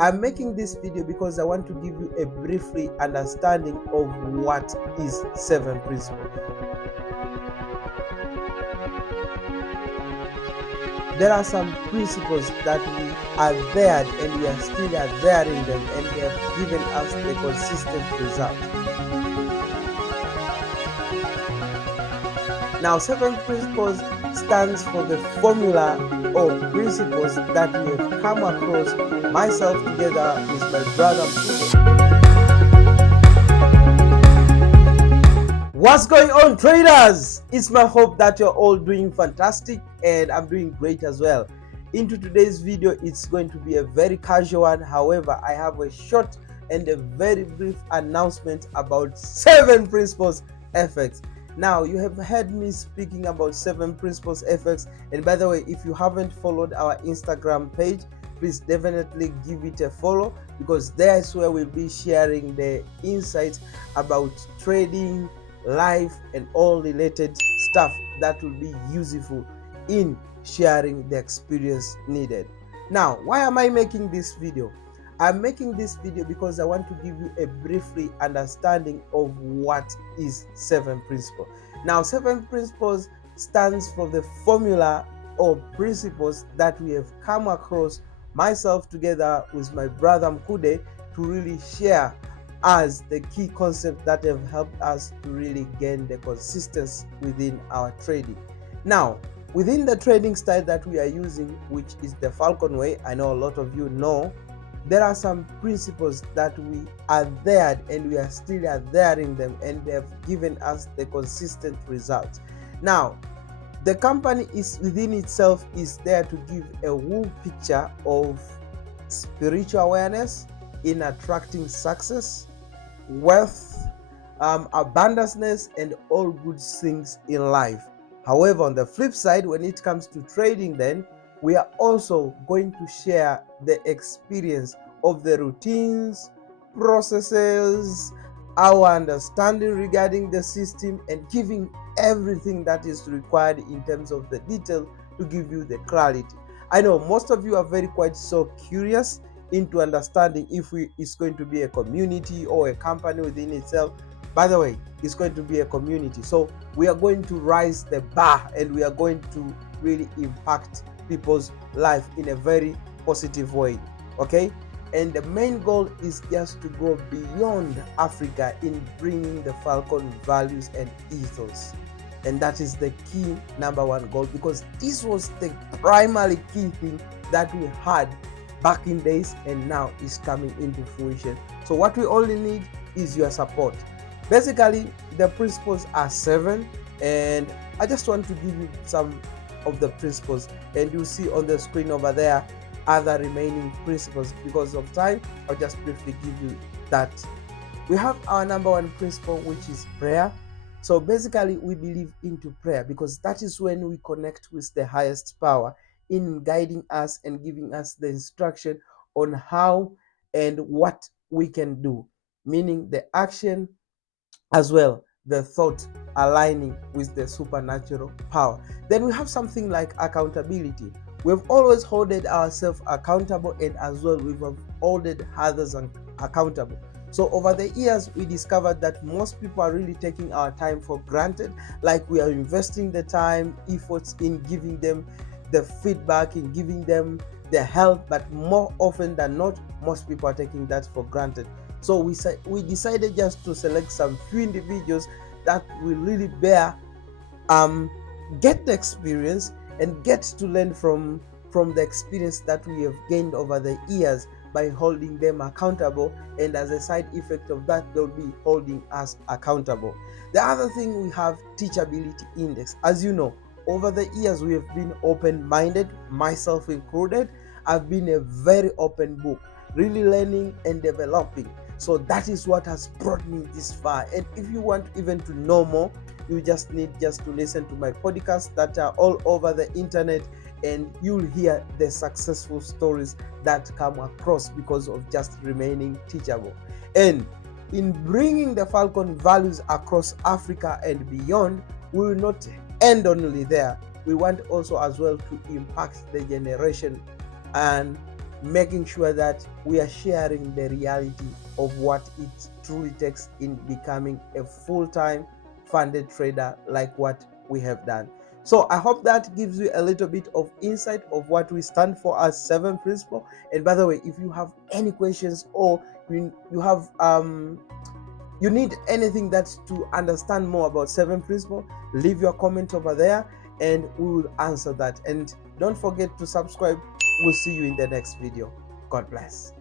I'm making this video because I want to give you a briefly understanding of what is 7 principles. There are some principles that we adhered and we are still adhering them, and they have given us a consistent result. Now, 7 principles stands for the formula or principles that we have come across, myself together with my brother. What's going on, traders? It's my hope that you're all doing fantastic, and I'm doing great as well. Into today's video, it's going to be a very casual one. However, I have a short and a very brief announcement about 7 principles FX. Now, you have heard me speaking about 7 principles FX, and by the way, if you haven't followed our Instagram page, please definitely give it a follow, because that's where we'll be sharing the insights about trading, life, and all related stuff that will be useful in sharing the experience needed. Now, why am I making this video? I'm making this video because I want to give you a briefly understanding of what is 7 principles. Now, 7 principles stands for the formula or principles that we have come across, myself together with my brother Mkude, to really share as the key concept that have helped us to really gain the consistency within our trading. Now, within the trading style that we are using, which is the Falcon way, I know a lot of you know, there are some principles that we adhered and we are still adhering them, and they have given us the consistent results. Now, the company is within itself is there to give a whole picture of spiritual awareness in attracting success, wealth, abundance, and all good things in life. However, on the flip side, when it comes to trading, then we are also going to share the experience of the routines, processes, our understanding regarding the system, and giving everything that is required in terms of the detail to give you the clarity. I know most of you are very quite so curious into understanding if it's going to be a community or a company within itself. By the way, it's going to be a community, so we are going to raise the bar and we are going to really impact people's life in a very positive way. Okay, and the main goal is just to go beyond Africa in bringing the Falcon values and ethos, and that is the key number one goal, because this was the primary key thing that we had back in days and now is coming into fruition. So what we only need is your support. Basically, the principles are 7, and I just want to give you some of the principles, and you see on the screen over there other remaining principles. Because of time, I'll just briefly give you that. We have our number 1 principle, which is prayer. So basically, we believe into prayer because that is when we connect with the highest power in guiding us and giving us the instruction on how and what we can do, meaning the action as well, the thought aligning with the supernatural power. Then we have something like accountability. We've always holded ourselves accountable, and as well we've holded others accountable. So over the years, we discovered that most people are really taking our time for granted, like we are investing the time, efforts in giving them the feedback, in giving them the help, but more often than not, most people are taking that for granted. So we decided just to select some few individuals that will really get the experience and get to learn from the experience that we have gained over the years by holding them accountable, and as a side effect of that, they'll be holding us accountable. The other thing, we have teachability index. As you know, over the years we have been open-minded, myself included. I've been a very open book, really learning and developing. So that is what has brought me this far. And if you want even to know more, you just need just to listen to my podcasts that are all over the internet, and you'll hear the successful stories that come across because of just remaining teachable. And in bringing the Falcon values across Africa and beyond, we will not end only there. We want also as well to impact the generation and making sure that we are sharing the reality of what it truly takes in becoming a full-time funded trader like what we have done. So I hope that gives you a little bit of insight of what we stand for as Seven Principle. And by the way, if you have any questions, or you have you need anything that's to understand more about Seven Principle, leave your comment over there and we will answer that. And don't forget to subscribe. We'll see you in the next video. God bless.